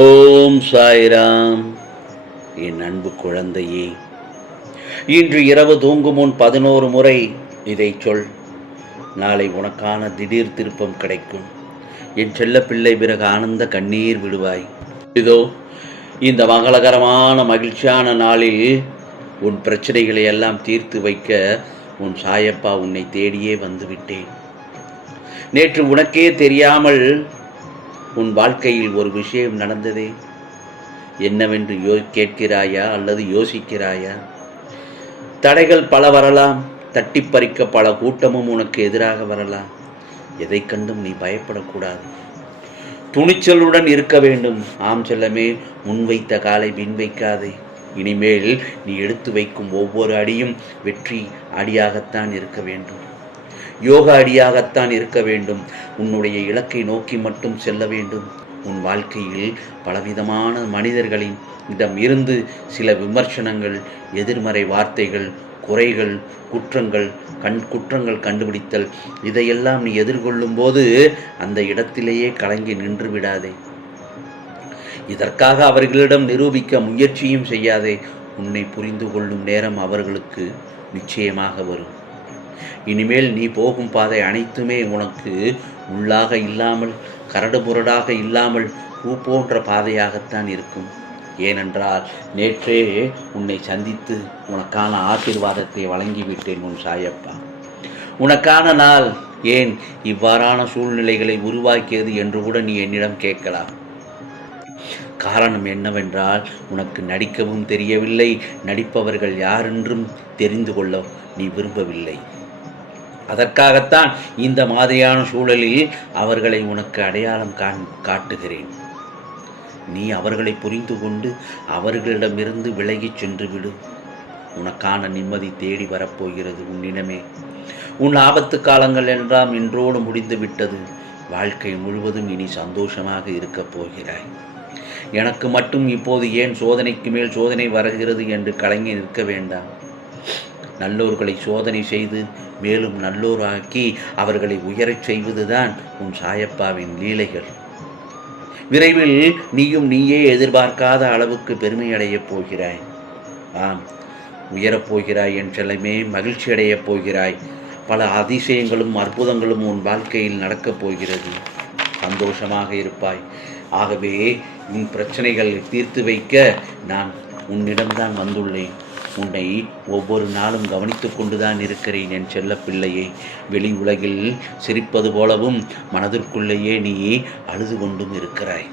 ஓம் சாய்ராம். என் அன்பு குழந்தையே இன்று இரவு தூங்கும் முன் பதினோரு முறை இதை சொல். நாளை உனக்கான திடீர் திருப்பம் கிடைக்கும். என் செல்ல பிள்ளை பிறகு ஆனந்த கண்ணீர் விடுவாய். இதோ இந்த மங்களகரமான மகிழ்ச்சியான நாளில் உன் பிரச்சனைகளை எல்லாம் தீர்த்து வைக்க உன் சாயப்பா உன்னை தேடியே வந்துவிட்டேன். நேற்று உனக்கே தெரியாமல் உன் வாழ்க்கையில் ஒரு விஷயம் நடந்ததே? என்னவென்று யோ கேட்கிறாயா அல்லது யோசிக்கிறாயா? தடைகள் பல வரலாம் தட்டி பறிக்க பல கூட்டமும் உனக்கு எதிராக வரலாம். எதை கண்டும் நீ பயப்படக்கூடாது. துணிச்சலுடன் இருக்க வேண்டும். ஆம் செல்லமே முன்வைத்த காலை பின் வைக்காதே. இனிமேல் நீ எடுத்து வைக்கும் ஒவ்வொரு அடியும் வெற்றி அடியாகத்தான் இருக்க வேண்டும். யோகா அடியாகத்தான் இருக்க வேண்டும். உன்னுடைய இலக்கை நோக்கி மட்டும் செல்ல வேண்டும். உன் வாழ்க்கையில் பலவிதமான மனிதர்களின் இடம் இருந்து சில விமர்சனங்கள் எதிர்மறை வார்த்தைகள் குறைகள் குற்றங்கள் கண் குற்றங்கள் கண்டுபிடித்தல் இதையெல்லாம் நீ எதிர்கொள்ளும் போது அந்த இடத்திலேயே கலங்கி நின்று விடாதே. இதற்காக அவர்களிடம் நிரூபிக்க முயற்சியும் செய்யாதே. உன்னை புரிந்து கொள்ளும் நேரம் அவர்களுக்கு நிச்சயமாக வரும். இனிமேல் நீ போகும் பாதை அனைத்துமே உனக்கு உள்ளாக இல்லாமல் கரடுமுரடாக இல்லாமல் பூ போன்ற பாதையாகத்தான் இருக்கும். ஏனென்றால் நேற்றே உன்னை சந்தித்து உனக்கான ஆசீர்வாதத்தை வழங்கிவிட்டேன் உன் சாயப்பா. உனக்கான நாள் ஏன் இவ்வாறான சூழ்நிலைகளை உருவாக்கியது என்று கூட நீ என்னிடம் கேட்கலாம். காரணம் என்னவென்றால் உனக்கு நடிக்கவும் தெரியவில்லை நடிப்பவர்கள் யாரென்றும் தெரிந்து கொள்ள நீ விரும்பவில்லை. அதற்காகத்தான் இந்த மாதிரியான சூழலில் அவர்களை உனக்கு அடையாளம் காண் காட்டுகிறேன். நீ அவர்களை புரிந்து கொண்டு அவர்களிடமிருந்து விலகிச் சென்று விடு உனக்கான நிம்மதி தேடி வரப்போகிறது உன்னிடமே. உன் ஆபத்து காலங்கள் என்றாம் இன்றோடு முடிந்து விட்டது. வாழ்க்கை முழுவதும் இனி சந்தோஷமாக இருக்கப் போகிறாய். எனக்கு மட்டும் இப்போது ஏன் சோதனைக்கு மேல் சோதனை வருகிறது என்று கலங்கி நிற்க வேண்டாம். நல்லோர்களை சோதனை செய்து மேலும் நல்லோராக்கி அவர்களை உயரச் செய்வதுதான் உன் சாயப்பாவின் லீலைகள். விரைவில் நீயும் நீயே எதிர்பார்க்காத அளவுக்கு பெருமை அடையப் போகிறாய். ஆம் உயரப் போகிறாய் என் செல்லமே மகிழ்ச்சி அடையப் போகிறாய். பல அதிசயங்களும் அற்புதங்களும் உன் வாழ்க்கையில் நடக்கப் போகிறது. சந்தோஷமாக இருப்பாய். ஆகவே உன் பிரச்சனைகளை தீர்த்து வைக்க நான் உன்னிடம்தான் வந்துள்ளேன். உன்னை ஒவ்வொரு நாளும் கவனித்து கொண்டுதான் இருக்கிறேன் என் செல்ல பிள்ளையை. வெளி உலகில் சிரிப்பது போலவும் மனதிற்குள்ளேயே நீ அழுது கொண்டும் இருக்கிறாய்.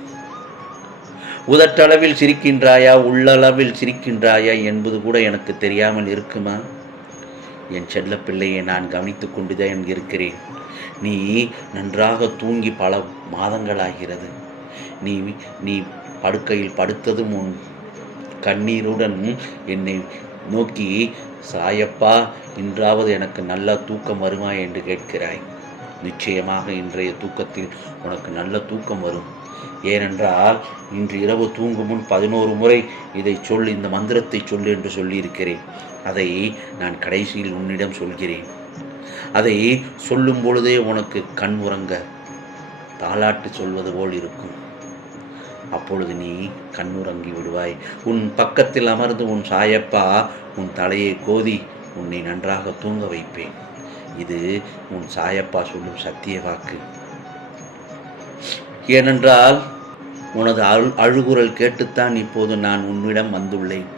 உதட்டளவில் சிரிக்கின்றாயா உள்ளளவில் சிரிக்கின்றாயா என்பது கூட எனக்கு தெரியாமல் இருக்குமா? என் செல்ல பிள்ளையை நான் கவனித்து கொண்டுதான் இருக்கிறேன். நீ நன்றாக தூங்கி பல மாதங்களாகிறது. நீ நீ படுக்கையில் படுத்ததும் உன் கண்ணீருடன் என்னை நோக்கி சாயப்பா இன்றாவது எனக்கு நல்ல தூக்கம் வருமா? என்று கேட்கிறாய். நிச்சயமாக இன்றைய தூக்கத்தில் உனக்கு நல்ல தூக்கம் வரும். ஏனென்றால் இன்று இரவு தூங்கும் முன் பதினோரு முறை இதை சொல் இந்த மந்திரத்தை சொல் என்று சொல்லியிருக்கிறேன். அதை நான் கடைசியில் உன்னிடம் சொல்கிறேன். அதை சொல்லும் பொழுதே உனக்கு கண் உறங்க. தாலாட்டு சொல்வது போல் இருக்கும். அப்பொழுது நீ கண்ணுறங்கி விடுவாய். உன் பக்கத்தில் அமர்ந்து உன் சாயப்பா உன் தலையை கோதி உன்னை நன்றாக தூங்க வைப்பேன். இது உன் சாயப்பா சொல்லும் சத்திய வாக்கு. ஏனென்றால் உனது அழு அழுகுரல் கேட்டுத்தான் இப்போது நான் உன்னிடம் வந்துள்ளேன்.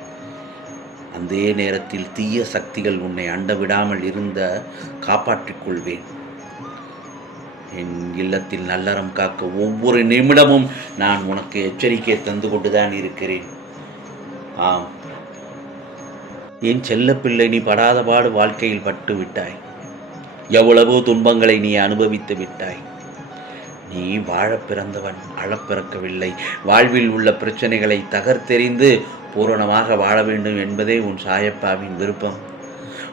அந்த நேரத்தில் தீய சக்திகள் உன்னை அண்ட விடாமல் இருந்த காப்பாற்றிக் கொள்வேன். என் இல்லத்தில் நல்லறம் காக்க ஒவ்வொரு நிமிடமும் நான் உனக்கு எச்சரிக்கை தந்து கொண்டுதான் இருக்கிறேன். ஆம். என் செல்லப்பிள்ளை நீ படாத பாடு வாழ்க்கையில் பட்டு விட்டாய். எவ்வளவோ துன்பங்களை நீ அனுபவித்து விட்டாய். நீ வாழ பிறந்தவன் அழப்பிறக்கவில்லை வாழ்வில் உள்ள பிரச்சனைகளை தகர்த்தெறிந்து பூரணமாக வாழ வேண்டும் என்பதே உன் சாயப்பாவின் விருப்பம்.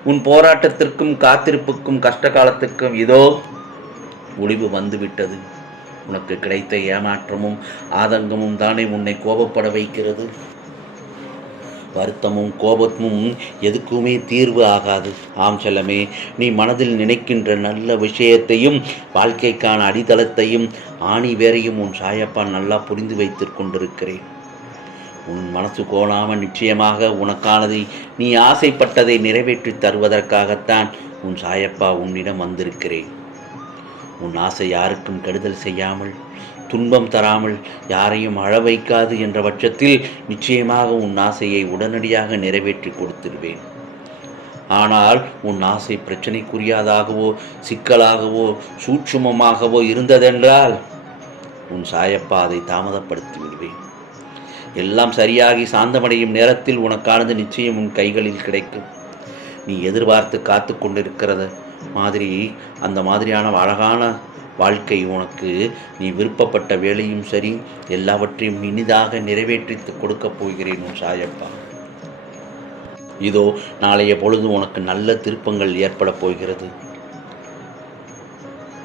உன் போராட்டத்திற்கும் காத்திருப்புக்கும் கஷ்ட காலத்துக்கும் இதோ ஒளிவு வந்துவிட்டது. உனக்கு கிடைத்த ஏமாற்றமும் ஆதங்கமும் தானே உன்னை கோபப்பட வைக்கிறது. வருத்தமும் கோபமும் எதுக்குமே தீர்வு ஆகாது. ஆம் செல்லமே நீ மனதில் நினைக்கின்ற நல்ல விஷயத்தையும் வாழ்க்கைக்கான அடித்தளத்தையும் ஆணி வேறையும் உன் சாயப்பா நல்லா புரிந்து வைத்து கொண்டிருக்கிறேன். உன் மனசு கோணாமல் நிச்சயமாக உனக்கானதை நீ ஆசைப்பட்டதை நிறைவேற்றி தருவதற்காகத்தான் உன் சாயப்பா உன்னிடம் வந்திருக்கிறேன். உன் ஆசை யாருக்கும் கெடுதல் செய்யாமல் துன்பம் தராமல் யாரையும் அழ வைக்காது என்ற பட்சத்தில் நிச்சயமாக உன் ஆசையை உடனடியாக நிறைவேற்றி கொடுத்துடுவேன். ஆனால் உன் ஆசை பிரச்சனைக்குரியாதாகவோ சிக்கலாகவோ சூட்சுமமாகவோ இருந்ததென்றால் உன் சாயப்பா அதை தாமதப்படுத்தி விடுவேன் எல்லாம் சரியாகி சாந்தமடையும் நேரத்தில் உனக்கானது நிச்சயம் உன் கைகளில் கிடைக்கும். நீ எதிர்பார்த்து காத்து கொண்டிருக்கிறத மாதிரி அந்த மாதிரியான அழகான வாழ்க்கை உனக்கு நீ விருப்பப்பட்ட வேலையும் சரி எல்லாவற்றையும் இனிதாக நிறைவேற்றி கொடுக்கப் போகிறேன் உன் சாயப்பா. இதோ நாளைய பொழுது உனக்கு நல்ல திருப்பங்கள் ஏற்பட போகிறது.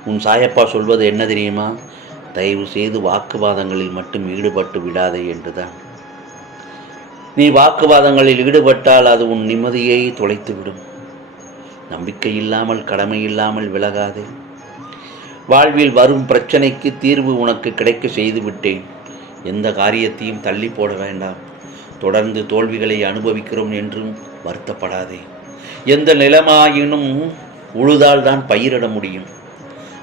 உன் சாயப்பா சொல்வது என்ன தெரியுமா? தயவு செய்து வாக்குவாதங்களில் மட்டும் ஈடுபட்டு விடாதே என்றுதான். நீ வாக்குவாதங்களில் ஈடுபட்டால் அது உன் நிம்மதியை தொலைத்துவிடும். நம்பிக்கை இல்லாமல் கடமை இல்லாமல் விலகாதே. வாழ்வில் வரும் பிரச்சனைக்கு தீர்வு உனக்கு கிடைக்க செய்து விட்டேன். எந்த காரியத்தையும் தள்ளி போட வேண்டாம். தொடர்ந்து தோல்விகளை அனுபவிக்கிறோம் என்றும் வருத்தப்படாதே. எந்த நிலமாயினும் உழுதால் தான் பயிரிட முடியும்.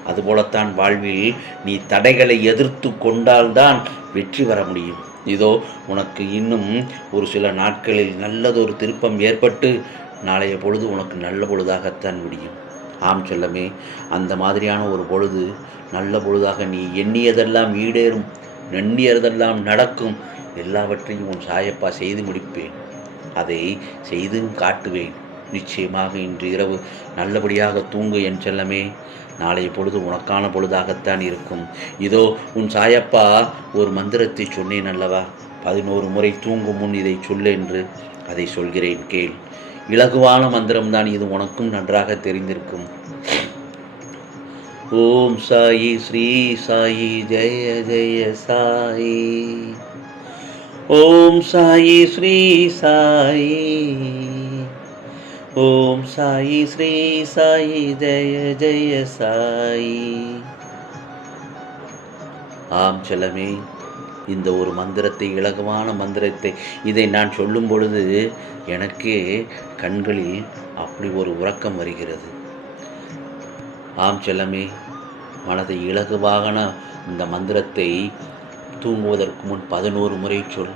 அதுபோலத்தான் வாழ்வில் நீ தடைகளை எதிர்த்து கொண்டால்தான் வெற்றி வர முடியும். இதோ உனக்கு இன்னும் ஒரு சில நாட்களில் நல்லதொரு திருப்பம் ஏற்பட்டு நாளைய பொழுது உனக்கு நல்ல பொழுதாகத்தான் முடியும். ஆம் செல்லமே அந்த மாதிரியான ஒரு பொழுது நல்ல பொழுதாக நீ எண்ணியதெல்லாம் ஈடேறும் நெண்ணியதெல்லாம் நடக்கும். எல்லாவற்றையும் உன் சாயப்பா செய்து முடிப்பேன். அதை செய்தும் காட்டுவேன். நிச்சயமாக இன்று இரவு நல்லபடியாக தூங்கு என் செல்லமே. நாளைய பொழுது உனக்கான பொழுதாகத்தான் இருக்கும். இதோ உன் சாயப்பா ஒரு மந்திரத்தை சொன்னேன் அல்லவா? பதினோரு முறை தூங்கும் முன் இதை சொல்லு என்று அதை சொல்கிறேன் கேள். இலகுவான மந்திரம்தான் இது உனக்கும் நன்றாக தெரிந்திருக்கும். ஓம் சாயி ஸ்ரீ சாயி ஜெய ஜெய சாயி. ஓம் சாயி ஸ்ரீ சாயி. ஓம் சாயி ஸ்ரீ சாயி ஜெய ஜெய சாயி. ஆம் செல்லமே. இந்த ஒரு மந்திரத்தை இலகுவான மந்திரத்தை இதை நான் சொல்லும் பொழுது எனக்கே கண்களில் அப்படி ஒரு உறக்கம் வருகிறது. ஆம் செல்லமே மனதை இலகுவாகன இந்த மந்திரத்தை தூங்குவதற்கு முன் பதினோரு முறை சொல்.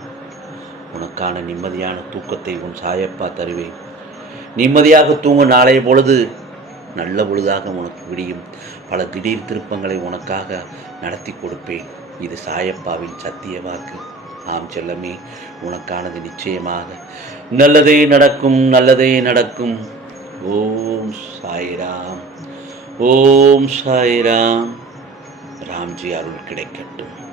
உனக்கான நிம்மதியான தூக்கத்தை உன் சாயப்பா தருவேன். நிம்மதியாக தூங்கும் நாளைய பொழுது நல்ல பொழுதாக உனக்கு விடியும். பல திடீர் திருப்பங்களை உனக்காக நடத்தி கொடுப்பேன். இது சாயப்பாவின் சத்திய வாக்கு ஆம் செல்லமே உனக்கானது நிச்சயமாக. நல்லதே நடக்கும் நல்லதே நடக்கும். ஓம் சாய்ராம் ஓம் சாய்ராம். ராம்ஜி அருள் கிடைக்கட்டும்.